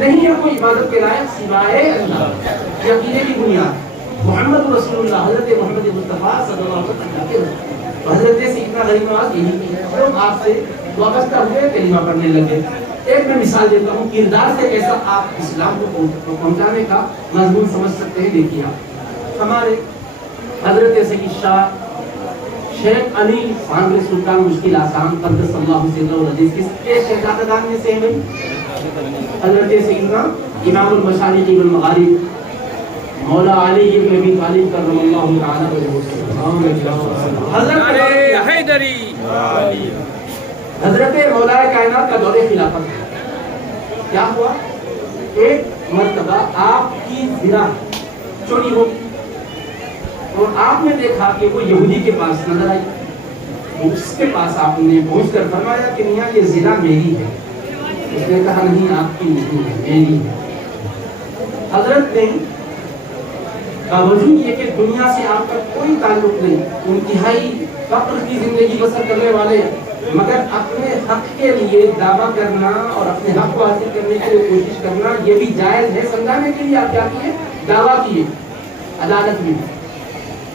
نہیں ہے کوئی عبادت کے لائق سوائے اللہ. یہ عقیدے کی بنیاد. محمد رسول اللہ حضرت محمد مصطفیٰ صلی اللہ علیہ وسلم کے حضرت سیدنا غریب نواز یہی کی ہے. ہم آپ سے وابستہ ہوئے کلمہ پڑھنے لگے. ایک میں مثال دیتا ہوں کردار سے کیسا آپ اسلام کو پہنچانے کا مضمون سمجھ سکتے ہیں. دیکھیے آپ ہمارے حضرت سید شاہ شیخ علی خان سلطان مشکل آسان قدس اللہ علیہ کس کے شہزادگان میں سے ہیں؟ حضرت سیدنا امام المشارق والمغارب مولا علی ابن ابی طالب کرم اللہ تعالی وجہہ. حضرت حیدری حضرت مولا کائنات کا دور خلافت ہے. کیا ہوا؟ ایک مرتبہ آپ کی زرہ چوری ہو اور آپ نے دیکھا کہ وہ یہودی کے پاس نظر آئی. اس کے پاس آپ نے پہنچ کر فرمایا کہ میاں یہ زرہ میری ہے. اس نے کہا نہیں آپ کی نہیں ہے میری ہے. حضرت نے باوجود یہ کہ دنیا سے آپ کا کوئی تعلق نہیں, انتہائی فقر کی زندگی بسر کرنے والے, مگر اپنے حق کے لیے دعویٰ کرنا اور اپنے حق کو حاصل کرنے کے لیے کوشش کرنا یہ بھی جائز ہے. سمجھانے کے لیے آپ کیا کیے؟ دعویٰ کیے عدالت میں.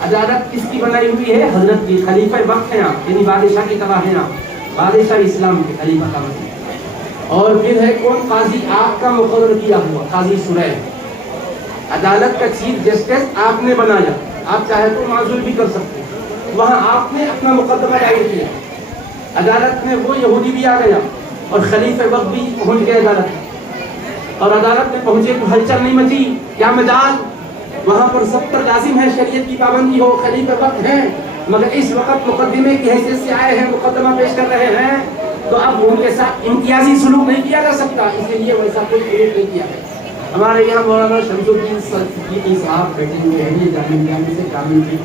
عدالت کس کی بنائی ہوئی ہے؟ حضرت کی. خلیفہ وقت ہیں آپ, یعنی بادشاہ کی طرح ہیں آپ, بادشاہ اسلام کے خلیفہ کا مطلب. اور پھر ہے کون؟ قاضی آپ کا مقرر کیا ہوا قاضی شرح. عدالت کا چیف جسٹس آپ نے بنایا. آپ چاہے تو معزول بھی کر سکتے. وہاں آپ نے اپنا مقدمہ دائر کیا. عدالت میں وہ یہودی بھی آ گیا اور خلیفہ وقت بھی پہنچ گئے عدالت. اور عدالت میں پہنچے تو ہلچل نہیں مچی. کیا مجال؟ وہاں پر سب پر لازم ہے شریعت کی پابندی ہو. خلیفہ وقت ہیں مگر اس وقت مقدمے کی حیثیت سے آئے ہیں, مقدمہ پیش کر رہے ہیں, تو اب ان کے ساتھ امتیازی سلوک نہیں کیا جا سکتا. اسی لیے ویسا کوئی سلوک نہیں کیا ہے. ہمارے یہاں مولانا شمس الدین صدیقی صاحب بیٹھے ہوئے ہیں, یہ جامعہ سے کامل تھے.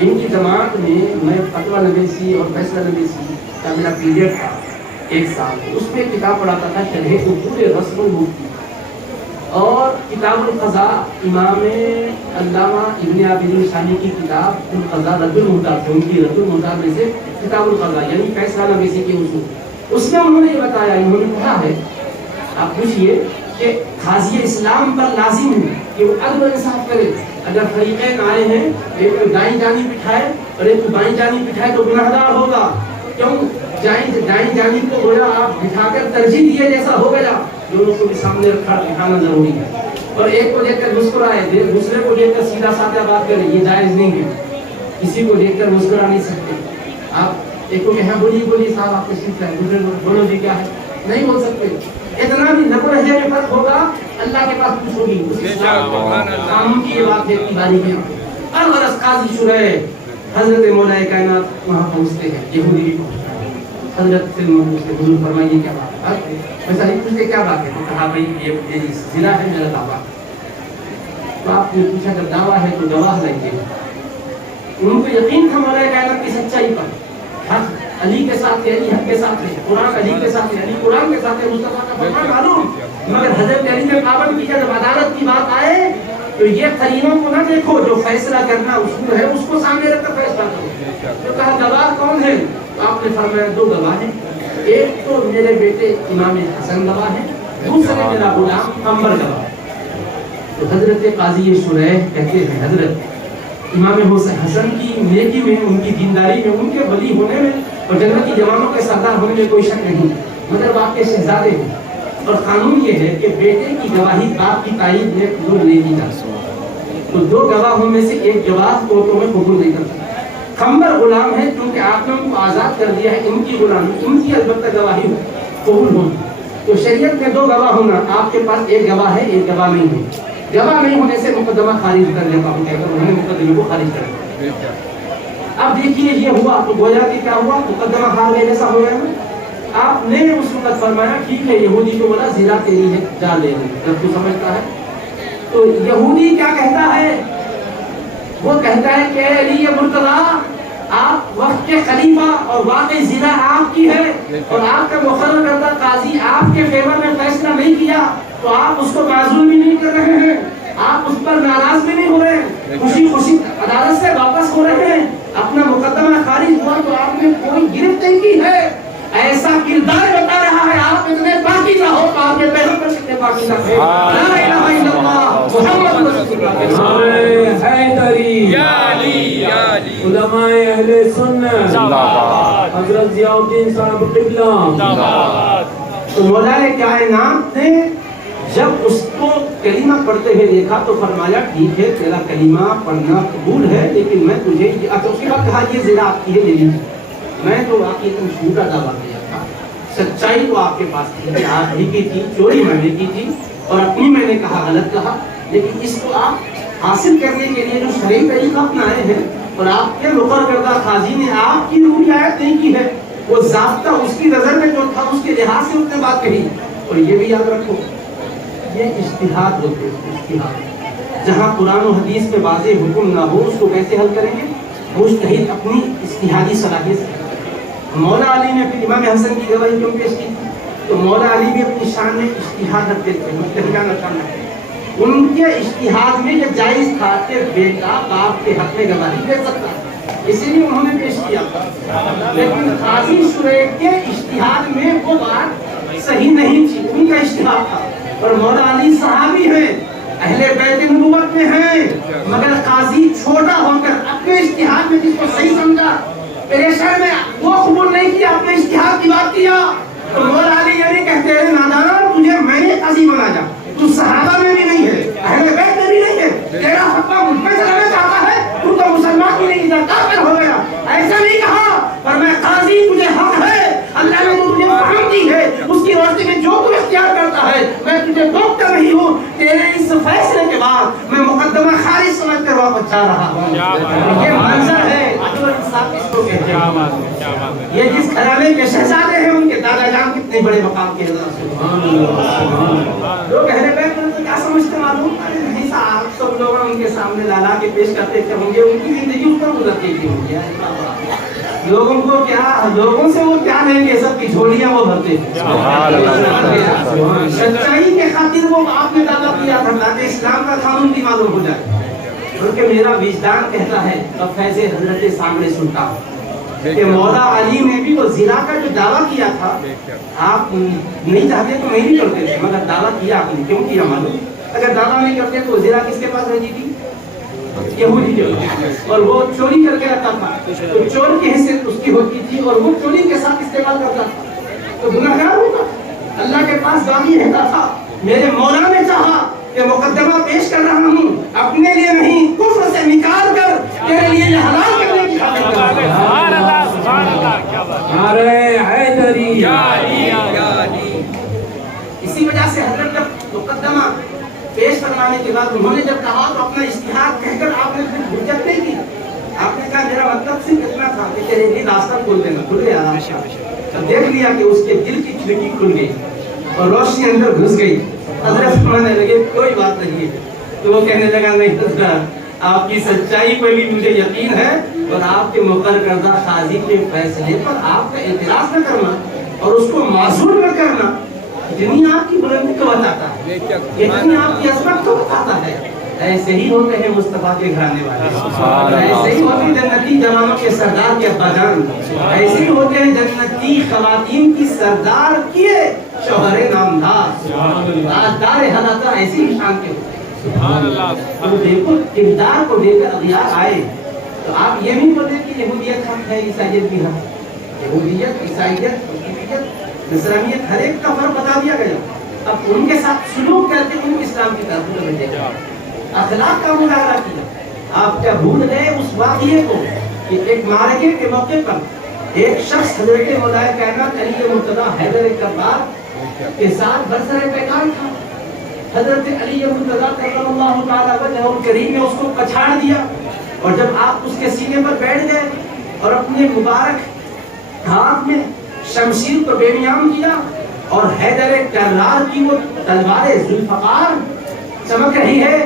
ان کی جماعت میں فتویٰ نویسی اور فیصلہ نویسی کا میرا پیریڈ تھا 1 سال. اس میں کتاب پڑھاتا تھا شرح اصول رسم المفتی اور کتاب القضاء امام علامہ ابن عابدین شامی کی کتاب القضاء رد المختار تھے. ان کی رد المختار میں سے کتاب القضاء یعنی فیصلہ نویسی کے اصول. اس میں انہوں نے یہ بتایا, انہوں نے کہا ہے آپ پوچھئے کہ قاضی اسلام پر لازم ہے کہ وہ عدل و انصاف کرے. اگر فریقین آئے ہیں, ایک کو دائیں جانب بٹھائے اور ایک کو بائیں جانب بٹھائے تو گناہگار ہوگا. کیوں؟ دائیں جانب کو گویا آپ بٹھا کر ترجیح دیے جیسا ہو گیا. دونوں کو بھی سامنے رکھا بٹھانا ضروری ہے. اور ایک کو دیکھ کر مسکرائے, دوسرے کو دیکھ کر سیدھا سادہ بات کرے, یہ جائز نہیں ہے. کسی کو دیکھ کر مسکرا نہیں سکتے. آپ ایک کو کہاں بولیے صاحب آپ تشریف لائے, دوسرے کو بولو جی کیا ہے, نہیں بول سکتے. اتنا بھی نقل ہے میں فرق ہوگا اللہ کے پاس کچھ ہوگی. قانون کی یہ بات ہے کی باری میں الغرض قاضی شرح حضرت مولا کائنات وہاں پہنچتے ہیں. یہودی بھی پہنچتا ہے. حضرت سے پوچھتے حضور فرمائیے کیا بات ہے. ویسا نہیں پوچھتے کیا بات ہے, تو کہا بھائی یہ زنا ہے میرا دعویٰ. تو آپ نے پوچھا جب دعویٰ ہے تو گواہ لائیے. ان کو یقین تھا مولا کائنات کی سچائی پر. حق علی کے ساتھ ہے, علی حق کے ساتھ ہے, قرآن علی کے ساتھ ہے, علی قرآن کے ساتھ ہے, مصطفیٰ کا فرمان معلوم. مگر حضرت علی نے پابند کیا جب عدالت کی بات آئے تو یہ قرینوں کو نہ دیکھو, جو فیصلہ کرنا اصول ہے اس کو سامنے رکھ کر فیصلہ کرو. تو کہا گواہ کون ہے؟ تو آپ نے فرمایا 2 گواہ ہیں. ایک تو میرے بیٹے امام حسن گواہ ہے, دوسرے میرا غلام عمر گواہ. تو حضرت قاضی شرح کہتے ہیں حضرت امام حسن کی نیکی میں, ان کی دینداری میں, ان کے ولی ہونے میں اور جنتی جوانوں کے سردار ہونے میں کوئی شک نہیں, مگر واقع شہزادے ہیں. اور قانون یہ ہے کہ بیٹے کی گواہی باپ کی تائید میں قبول نہیں کی جا سکتی. تو 2 گواہوں میں سے ایک گواہ کورٹوں میں قبول نہیں کر سکتا. خمر غلام ہے کیونکہ آپ نے ان کو آزاد کر دیا ہے, ان کی غلامی, ان کی البتہ گواہی قبول ہوگی. تو شریعت میں 2 گواہ ہونا, آپ کے پاس 1 گواہ ہے, 1 گواہ نہیں ہے. گواہ نہیں ہونے سے مقدمہ خارج کر لیتا ہوں, کہہ کر انہوں نے مقدمے کو خارج کر دیا. اب دیکھیے یہ ہوا تو گویا کہ کیا ہوا, مقدمہ خارج جیسا ہو گیا. آپ نے اس وقت فرمایا ٹھیک ہے, یہودی کو بولا زنا تیری ہے, جا لے لے. جب تو سمجھتا ہے تو یہودی کیا کہتا ہے؟ وہ کہتا ہے کہ علی مرتضیٰ آپ وقت کے خلیفہ اور واقعی زنا آپ کی ہے اور آپ کا مقرر کردہ قاضی آپ کے فیور میں فیصلہ نہیں کیا تو آپ اس کو معزول بھی نہیں کر رہے ہیں, آپ اس پر ناراض بھی نہیں ہو رہے ہیں, خوشی خوشی عدالت سے واپس ہو رہے ہیں. اپنا مقدمہ خارج ہوا تو آپ نے کوئی گرفت نہیں کی ہے. ایسا کردار بتا رہا ہے آپ اتنے پاکیزہ ہو تو آپ نے پیغمبر سے کاملہ ہے، لا الہ الا اللہ محمد رسول اللہ۔ حیدری یا علی یا علی، علماء اہل سنت حضرت ضیاء الدین صاحب قبلہ۔ تو مولا کائنات نے جب اس کو کلمہ پڑھتے ہوئے دیکھا تو فرمایا ٹھیک ہے تیرا کلمہ پڑھنا قبول ہے، لیکن میں تجھے اس کے بعد کہا یہ زنا آپ کی ہے، یہ نہیں، میں تو واقعی تم جھوٹا دعویٰ کیا تھا، سچائی تو آپ کے پاس تھی، آپ ہی کی تھی، چوری میں نے کی تھی اور اپنی میں نے کہا غلط کہا، لیکن اس کو آپ حاصل کرنے کے لیے جو شرعی طریقہ اپنائے ہیں اور آپ کے مقرر کردہ قاضی نے آپ کی روح رعایت نہیں کی ہے، وہ ضابطہ اس کی نظر میں جو تھا اس کے لحاظ سے اس نے بات کہی۔ اور یہ بھی یاد رکھو یہ اجتہاد ہوتے ہیں، اجتہاد جہاں قرآن و حدیث میں واضح حکم نہ ہو اس کو کیسے حل کریں گے؟ مجتہد اپنی اجتہادی صلاحیت سے۔ مولا علی نے پھر امام حسن کی گواہی کیوں پیش کی تھی؟ تو مولا علی بھی اپنی شان میں اجتہاد رکھتے تھے، مجتہدانہ شان رکھتے تھے، ان کے اجتہاد میں یہ جائز تھا کہ بیٹا باپ کے حق میں گواہی دے سکتا ہے، اسی لیے انہوں نے پیش کیا، لیکن قاضی شریف کے اجتہاد میں وہ بات صحیح نہیں تھی، ان کا اجتہاد تھا۔ اور مولا علی صحابی ہیں، اہل بیت نبوت میں ہیں، مگر قاضی چھوٹا ہو کر اپنے اجتہاد میں جس کو صحیح سمجھا پریشر میں وہ قبول نہیں کیا، اپنے اجتہاد کی بات کیا۔ تو مولا علی یہ نہیں کہتے ہیں نادانا تجھے میں نے قاضی بنایا، تو صحابہ میں بھی نہیں ہے، اہل بیت میں بھی نہیں ہے، تیرا فتویٰ مجھ پہ چلانا چاہتا ہے، تو مسلمان بھی نہیں تھا، کافر ہو گیا، ایسا نہیں کہا، پر میں قاضی تجھے حق ہے، اللہ نے تجھے فہم دی ہے، اس کی روشنی میں جو تو اختیار کرتا ہے، میں تجھے ڈاکٹر نہیں ہوں، تیرے اس فیصلے کے بعد میں مقدمہ خارج سمجھ کر واپس جا رہا ہوں۔ یہ منظر ہے عدل و انصاف اس کو کہتے ہیں۔ یہ جس گھرانے کے شہزادے ہیں ان کے دادا جان کتنے بڑے مقام کے لوگ اہل بیت کو کیا سمجھتے معلوم؟ نہیں صاحب سب لوگ ان کے سامنے لالا کے پیش کرتے تھے ہوں گے، ان کی زندگی اس پر گزرتی تھی ہوں گے، لوگوں کو کیا، لوگوں سے وہ کیا لیں گے، سب کی جھولیاں وہ بھرتے تھے۔ سچائی کے خاطر وہ آپ نے دعویٰ کیا تھا تاکہ اسلام کا قانون بھی معلوم ہو جائے، کیونکہ میرا وجدان کہتا ہے اور فیض حضرت سامنے سنتا ہوں کہ مولا علی نے بھی وہ زنا کا جو دعویٰ کیا تھا، آپ نہیں چاہتے تو نہیں کرتے تھے، مگر دعویٰ کیا آپ نے، کیوں کیا معلوم؟ اگر دعویٰ نہیں کرتے تو زنا کس کے پاس رہتی تھی؟ یہودی کے پاس، اور وہ چوری کر کے رکھتا تھا تو چور کی حیثیت اس کی ہوتی تھی اور وہ چوری کے ساتھ استعمال کرتا تھا تو گناہگار ہوتا، اللہ کے پاس باقی رہتا تھا۔ میرے مولا نے چاہا کہ مقدمہ پیش کر رہا ہوں اپنے لیے نہیں، کفر سے نکال کر تیرے لیے یہ حلال کرنے کی خاطر کر رہا ہوں۔ نعرہ حیدری یا علی۔ اسی وجہ سے حضرت جب مقدمہ پیش کروانے کے بعد انہوں نے جب کہا تو اپنا اجتہاد کہہ کر آپ نے پھر حجت نہیں کی، آپ نے کہا میرا مطلب صرف اتنا تھا کہ تیرے لیے راستہ کھول دینا، کھل گیا راستہ، جب دیکھ لیا کہ اس کے دل کی کھڑکی کھل گئی اور روشنی اندر گھس گئی، حضرت فرمانے لگے کوئی بات نہیں ہے، تو وہ کہنے لگا نہیں حضرت آپ کی سچائی پہ بھی مجھے یقین ہے اور آپ کے مقرر کردہ قاضی کے فیصلے پر آپ کا اعتراض نہ کرنا اور اس کو معذور نہ کرنا اتنی آپ کی بلندی کو بتاتا ہے، اتنی آپ کی عظمت کو بتاتا ہے۔ ایسے ہی ہوتے ہیں مصطفیٰ کے گھرانے والے، ایسے ہی ہوتے ہیں جنتی جوانوں کے سردار کے ابا جان، ایسے ہی ہوتے ہیں جنتی خواتین کی سردار کیے شوہر نامدار، تاجدار حالات ایسی ہی شان کے ہوتے ہیں۔ تو دیکھو کردار کو دے کر اغیار آئے تو آپ یہ نہیں بولے کہ یہودیت حق ہے عیسائیت بھی حق ہے، یہودیت عیسائیت نصرانیت ہر ایک کا فرق بتا دیا گیا، اب ان کے ساتھ سلوک کر کے ان کو اسلام کی طرف بھیجا گیا، اخلاق کا مظاہرہ کیا۔ آپ کیا بھول گئے اس واقعے کو کہ ایک معرکے کے موقع پر ایک شخص حضرت مولا کائنات علی مرتضیٰ حیدر کرار کے ساتھ برسر پیکار تھا، حضرت علی مرتضیٰ کرم اللہ تعالی وجہہ الکریم نے اس کو پچھاڑ دیا، اور جب آپ اس کے سینے پر بیٹھ گئے اور اپنے مبارک ہاتھ میں شمشیر کو بے نیام کیا اور حیدر کرار کی وہ تلوار ذوالفقار چمک رہی ہے،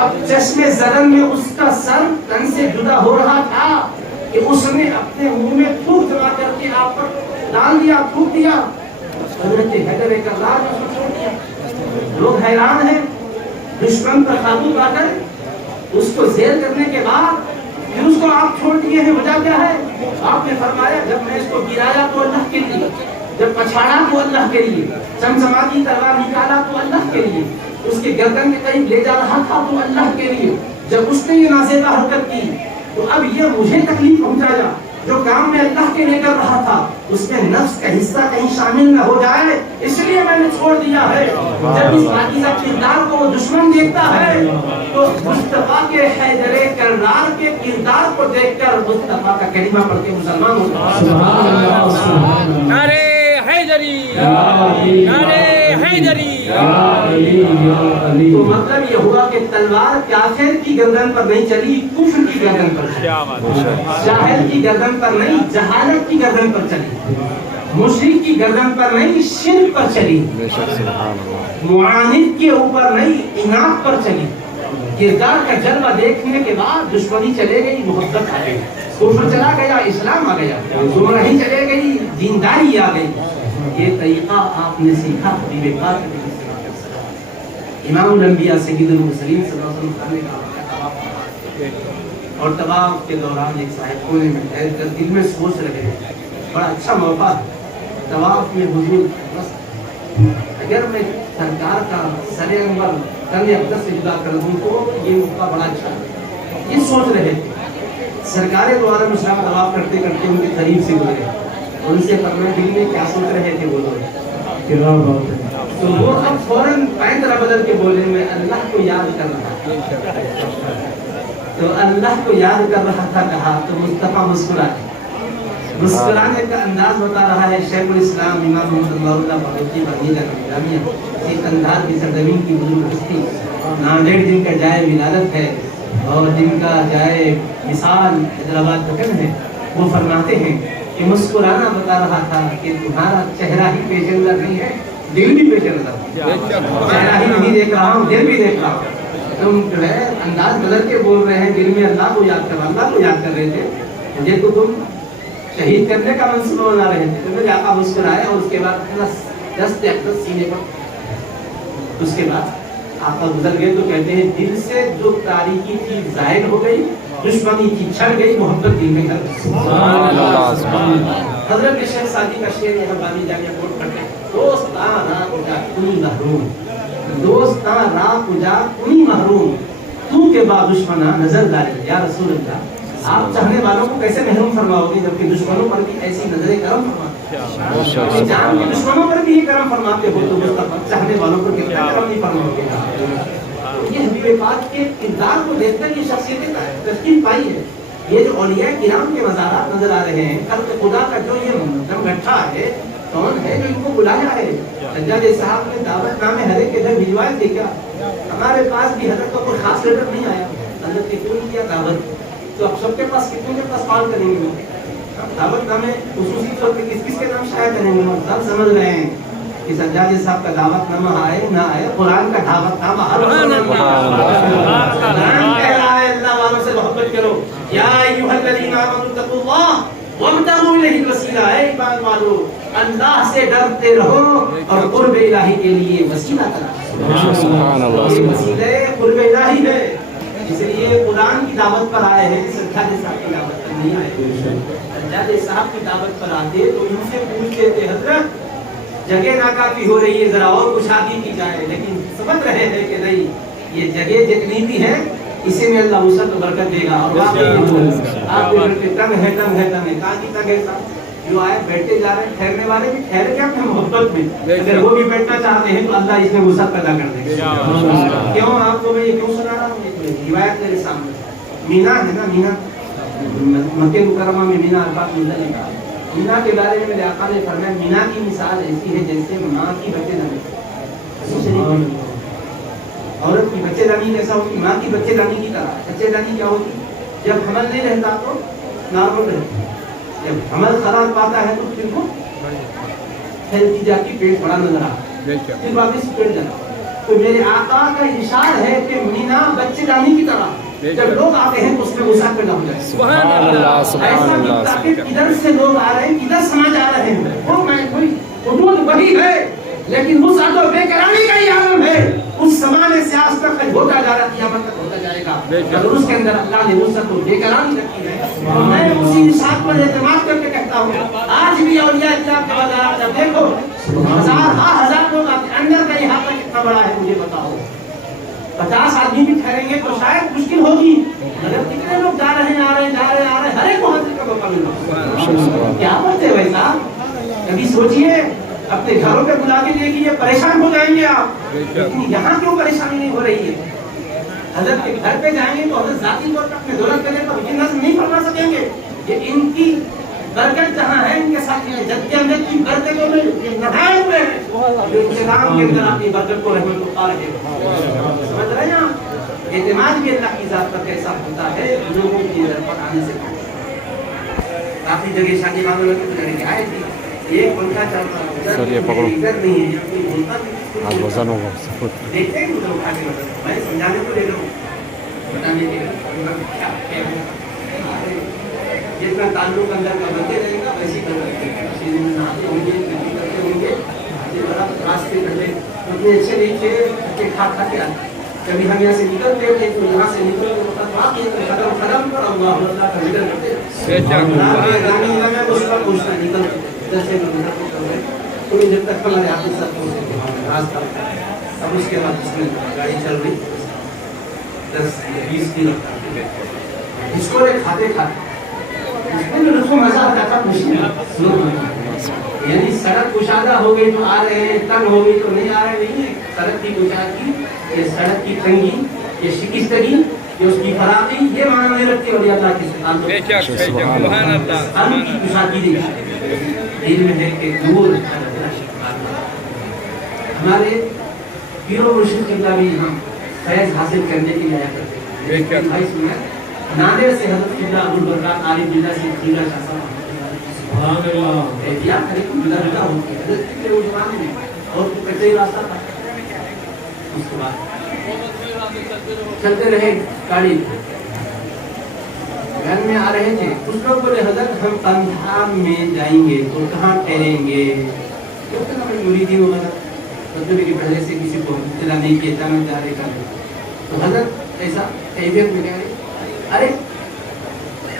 اب چشم زدن میں اس کا سر تن سے جدا ہو رہا تھا کہ اس نے اپنے منہ میں تھوک جما کر کے آپ پر ڈال دیا، تھوک دیا، حضرت حیدر کرار نے اس کو چھوڑ دیا۔ لوگ حیران ہیں، دشمن پر قابو پا کر اس کو زیر کرنے کے بعد پھر اس کو آپ چھوڑ دیے ہیں، وجہ کیا ہے؟ آپ نے فرمایا جب میں اس کو گرایا تو اللہ کے لیے، جب پچھاڑا تو اللہ کے لیے، چمچماتی تلوار نکالا تو اللہ کے لیے، اس کے گردن کے قریب لے جا رہا تھا تو اللہ کے لیے، جب اس نے یہ نازیبہ حرکت کی تو اب یہ مجھے تکلیف پہنچایا، جو کام میں اللہ کے لیے کر رہا تھا اس میں نفس کا حصہ کہیں شامل نہ ہو جائے، اس لیے میں نے چھوڑ دیا ہے۔ جب اس پاکیزہ کردار کو وہ دشمن دیکھتا ہے تو مصطفیٰ کے حیدر کرار کے کردار کو دیکھ کر مصطفیٰ کا کلمہ پڑھ کے مسلمان ہوتا ہے۔ نعرے حیدری، نعرے حیدری۔ تو مطلب یہ ہوا کہ تلوار کافر کی گردن پر نہیں چلی، کفر کی گردن پر چلی، جاہل کی گردن پر نہیں، جہالت کی گردن پر چلی، مشرک کی گردن پر نہیں، شرک پر چلی، معاند کے اوپر نہیں، اناد پر چلی۔ کردار کا جلوہ دیکھنے کے بعد دشمنی چلے گئی، محبت آ گئی، کفر چلا گیا، اسلام آ گیا، گمراہی چلے گئی، دینداری آ گئی۔ یہ طریقہ آپ نے سیکھا حبیب پاک نے۔ امام الانبیاء سید المرسلین صلی اللہ علیہ وسلم کرنے کا اور طواف کے دوران ایک صاحب کونے میں ٹھہر کر دل میں سوچ رہے ہیں، بڑا اچھا موقع ہے طواف میں حضور، اگر میں سرکار کا سر انور تن اقدس سے جدا کر دوں تو یہ موقع بڑا اچھا ہے۔ یہ سوچ رہے تھے، سرکار دوارا مسلم طواف کرتے کرتے ان کے قریب سے گزرے، ان سے فرمایا دل میں کیا سوچ رہے تھے وہ لوگ؟ تو وہ اب فوراً پینترا بدل کے بولے میں اللہ کو یاد کر رہا تھا، تو اللہ کو یاد کر رہا تھا کہا تو مصطفیٰ مسکرائے، مسکرانے کا انداز بتا رہا ہے شیخ الاسلام امام محمد اللہ فاروقی بنی جامعہ ایک انداز کی سرزمین کی بزرگ ہستی، ناندیڑ جن کا جائے ولادت ہے اور جن کا جائے مثال حیدرآباد دکن ہے، وہ فرماتے ہیں کہ مسکرانا بتا رہا تھا کہ تمہارا چہرہ ہی پیش نظر نہیں ہے، دل بھی پیش نظر، چہرہ ہی نہیں دیکھ رہا ہوں، دل بھی دیکھ رہا ہوں۔ تم جو ہے انداز بدل کے بول رہے ہیں، دل میں اللہ کو یاد کر، اللہ کو یاد کر رہے تھے، مجھے تو تم شہید کرنے کا منصوبہ بنا رہے تھے۔ تو میرے آقا مسکرائے اور اس کے بعد اپنا دست اقدس سینے پر، اس کے بعد آقا گزر گئے تو کہتے ہیں دل سے جو تاریکی چیز ظاہر ہو گئی، دشمنی کی چھڑ گئی، محبت دل میں گھر گئی۔ حضرت شیخ سعدی کا شعر یہاں بانی جامعہ کوٹ کرتے ہیں، دوستاں راہ کجا کنی محروم، دوستاں راہ کجا کنی محروم، تو کے بعد دشمناں نظر دارے۔ یا رسول اللہ، آپ چاہنے والوں کو کیسے محروم فرماؤ گے جبکہ دشمنوں پر بھی ایسی نظر کرم فرماتے ہیں؟ جان کے دشمنوں پر بھی یہ کرم فرماتے ہو تو مصطفیٰ چاہنے والوں پر کتنا کرم نہیں فرماؤ گے؟ یہ حبیب پاک کے کردار کو دیکھ کر یہ شخصیت تشکیل پائی ہے۔ یہ جو اولیاء کرام کے مزارات نظر آ رہے ہیں، خلق خدا کا جو یہ دم گٹھا ہے، کون ہے جو ان کو بلایا ہے؟ سجاد صاحب نے دعوت نامے ہر ایک ادھر بھجوائے تھے کیا؟ ہمارے پاس بھی حضرت کو کوئی خاص لیٹر نہیں آیا، حضرت نے کیوں نہیں کیا دعوت؟ تو اب سب کے پاس کتنے کے پاس کال کریں گے؟ دعوت نامے خصوصی طور پہ کس کس کے نام شائع کریں گے؟ سب سمجھ رہے ہیں کہ سجاد صاحب کا دعوت نامہ آئے نہ آئے، قرآن کا دعوت نامہ ہر قرآن کہہ رہا ہے اللہ والوں سے محبت کرو، یا ایھا الذین آمنوا اتقوا اللہ وابتغوا الیہ الوسیلہ، اے ایمان والو اللہ سے ڈرتے رہو اور قرب الہی کے لیے وسیلہ تلاش کرو۔ یہ وسیلہ قرب الہی ہے، اس لیے قرآن کی دعوت پر آئے ہیں، سجاد صاحب کی دعوت پر نہیں آئے۔ سجاد صاحب کی دعوت پر آتے تو ان سے پوچھتے تھے حضرت جگہ ناکافی ہو رہی ہے، ذرا اور کچھ آگے کی جائے، لیکن سمجھ رہے ہیں کہ نہیں یہ جگہ جتنی بھی ہے اسی میں اللہ وسعت و برکت دے گا۔ اور واقعی آپ کے گھر پہ تنگ ہے، تنگ ہے، تنگ ہے، کہاں کی تنگ ہے صاحب؟ جو آئے بیٹھتے جا رہے ہیں، ٹھہرنے والے بھی ٹھہر کے اپنے محبت میں، اگر وہ بھی بیٹھنا چاہتے ہیں تو اللہ اس میں وسعت پیدا کر دے گا۔ کیوں آپ کو میں یہ کیوں سنا رہا ہوں؟ روایت میرے سامنے مینا ہے نا، مینا مکہ مکرمہ میں مینا عرفات منزل ہے۔ مینا کے بارے میں میرے آقا نے فرمایا مینا کی مثال ایسی ہے جیسے ماں کی بچے دانی، عورت کی بچے دانی کیسا ہوتی؟ ماں کی بچے دانی کی طرح۔ بچے دانی کیا ہوتی؟ جب حمل نہیں رہتا تو نارمل رہتی، جب حمل قرار پاتا ہے تو پھر وہ پھیلتی جاتی، پیٹ بڑا نظر آتا، پھر واپس پیٹ جاتا۔ تو میرے آقا کا ارشاد ہے کہ مینا بچے دانی کی طرح، جب لوگ آتے ہیں تو اس میں وسعت پیدا ہو جائے۔ سبحان اللہ، سبحان اللہ، تاکہ ادھر سے لوگ آ رہے ہیں، ادھر سمجھ آ رہے ہیں، وہ میں کوئی حدود وہی ہے لیکن وسعت و بے قراری کا ہی عالم ہے۔ اس زمانے سے آج تک ہوتا جا رہا ہے، قیامت تک ہوتا جائے گا، اور اس کے اندر اللہ نے وسعت و بے قراری رکھی ہے۔ میں اسی حساب پر اعتماد کر کے کہتا ہوں آج بھی اولیاء اللہ کے بازار جب دیکھو ہزار لوگ آتے اندر کا احاطہ کتنا بڑا ہے مجھے بتاؤ 50 آدمی بھی ٹھہریں گے تو شاید مشکل ہوگی مگر کتنے لوگ جا رہے ہیں آ رہے ہیں ہر ایک کو حاضر کا موقع ملا کیا کرتے ہیں بھائی صاحب کبھی سوچئے اپنے گھروں پہ بلا کے دیکھیے پریشان ہو جائیں گے آپ لیکن یہاں کیوں پریشانی نہیں ہو رہی ہے حضرت کے گھر پہ جائیں گے تو حضرت ذاتی طور پر اپنے دولت کرنے کا یہ نظم نہیں فرما سکیں گے یہ ان کی برکت جہاں ہے ان کے ساتھ جد احمد کی برکتوں میں یہ نہائے ہوئے ہیں جو انتظام کے اندر اپنی برکت کو رحمت کو پا رہے ہیں سمجھ رہے ہیں آپ اعتماد بھی اللہ کی ذات پر کیسا ہوتا ہے لوگوں کی نظر پر آنے سے کافی جگہ شادی معاملوں میں کچھ جگہ آئے تھے ایک ان کا چل رہا سر یہ پکڑو عزت نہیں ہے کوئی بولتا نہیں آج وزن ہوگا دیکھتے ہیں لوگ آگے میں سمجھانے کو لے رہا ہوں بتانے کے جتنا تعلق اندر کا بنتے رہے گا ویسے ہی کرتے نہاتے ہوں گے کرتے ہوں گے راستے کرتے اتنے اچھے نہیں تھے کھا کے آتے کبھی ہم یہاں سے نکلتے تھے تو یہاں سے نکلتے ختم کر اللہ کا ذکر کرتے پوچھنا نکلتے کوئی جب تک ہمارے آپ کے ساتھ پہنچتے اب اس کے بعد اس میں گاڑی چل رہی 10-20 کی رفتار اس کو کھاتے مزہ آتا تھا یعنی سڑک کشادہ ہو گئی تو آ رہے ہیں تنگ ہو گئی تو نہیں آ رہے نہیں ہے سڑک کی کشادگی یہ سڑک کی تنگی یہ شکستگی یہ اس کی خرابی یہ معنی نہیں رکھتی اور اللہ کی کشادگی دل میں ہے کہ دور ہمارے پیرو مرشد قبلہ بھی ہم فیض حاصل کرنے کے لیے آیا کرتے ہیں نادر سے حضرت قبلہ ابوالبرکات عارف باللہ سے خیرہ شاہ صاحب احتیاط کرے کو جدا جدا ہوتی ہے حضرت کے وہ زمانے میں اور تو کٹے ہی راستہ تھا اس کے بعد چلتے رہے گاڑی گھر میں آ رہے تھے کچھ لوگ بولے حضرت ہم تنہا میں جائیں گے تو کہاں ٹھہریں گے مریدی وغیرہ مطلب کہ پہلے سے کسی کو اطلاع نہیں کیا جانا چاہ رہے کرنے تو حضرت ایسا کیفیت میں کہہ رہے ارے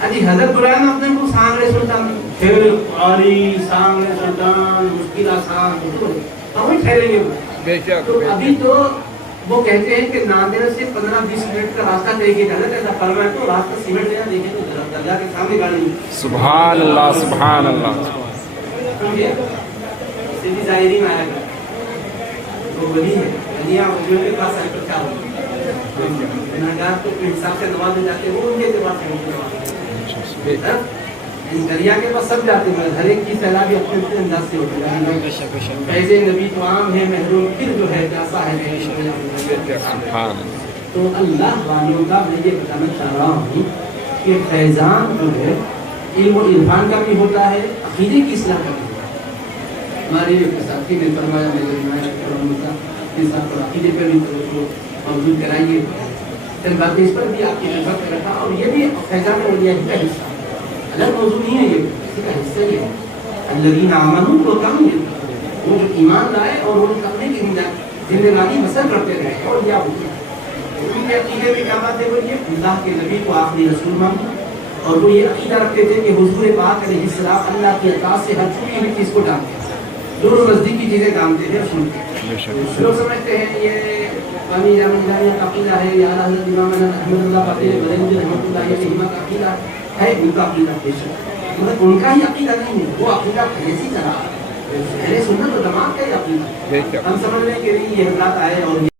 ابھی حضرت بلایا نا اپنے کو سامنے سلطان پھر قاری سامنے سلطان مشکل آسان تو ہم ٹھہریں گے تو ابھی تو وہ کہتے ہیں کہ ناندیڑ سے 15-20 منٹ کا راستہ طے کیا حضرت ایسا فرمایا تو راستہ سیمنٹ دینا دیکھیں تو درگاہ کے سامنے گاڑی سبحان اللہ سبحان اللہ سمجھے سیدھی ظاہری میں آیا گیا وہ ولی ہے ولیاں ولیوں کے پاس آئے تو کیا ہوگا گناہگار تو حساب سے نواز میں جاتے وہ ان کے پاس دریا کے پاس سب جاتے ہیں ہر ایک کی سیلابی اپنے اپنے انداز سے ہوتی ہے فیض نبی تو عام ہے محروم پھر جو ہے جیسا ہے تو اللہ والوں کا میں یہ بتانا چاہ رہا ہوں کہ فیضان جو ہے علم و عرفان کا بھی ہوتا ہے عقیدے کی اصلاح کا بھی ہوتا ہے ہمارے ساتھی نے فرمایا میں عقیدے پر بھی موجود کرائیے پھر بات اس پر بھی آپ کی خدمت میں رکھا اور یہ بھی فیضان اولیاء کا حصہ الگ موضوع نہیں ہے یہ اسی کا حصہ ہی ہے الذین آمنوا وہ کام یہ وہ جو ایمان لائے اور وہ اپنے کی زندگانی بسر کرتے رہے اور کیا ہوتی ہے ان کے عقیدے میں کیا بات ہے وہ یہ اللہ کے نبی کو آخری رسول مانا اور وہ یہ عقیدہ رکھتے تھے کہ حضور پاک علیہ السلام اللہ کی عطا سے ہر چھوٹی ہوئی چیز کو ڈالتے ہیں دونوں نزدیکی چیزیں ڈالتے تھے سنتے لوگ سمجھتے ہیں یہ قومی جامعہ کا عقیدہ ہے یا حضرت امام احمد اللہ باقر بریلوی رحمۃ اللہ علیہ کا عقیدہ ہے ان کا عقیدہ بے شک مگر ان کا ہی عقیدہ نہیں ہے وہ عقیدہ ایسی طرح اہل سنت و جماعت کا ہی عقیدہ ہم سمجھنے کے لیے یہ حضرات آئے اور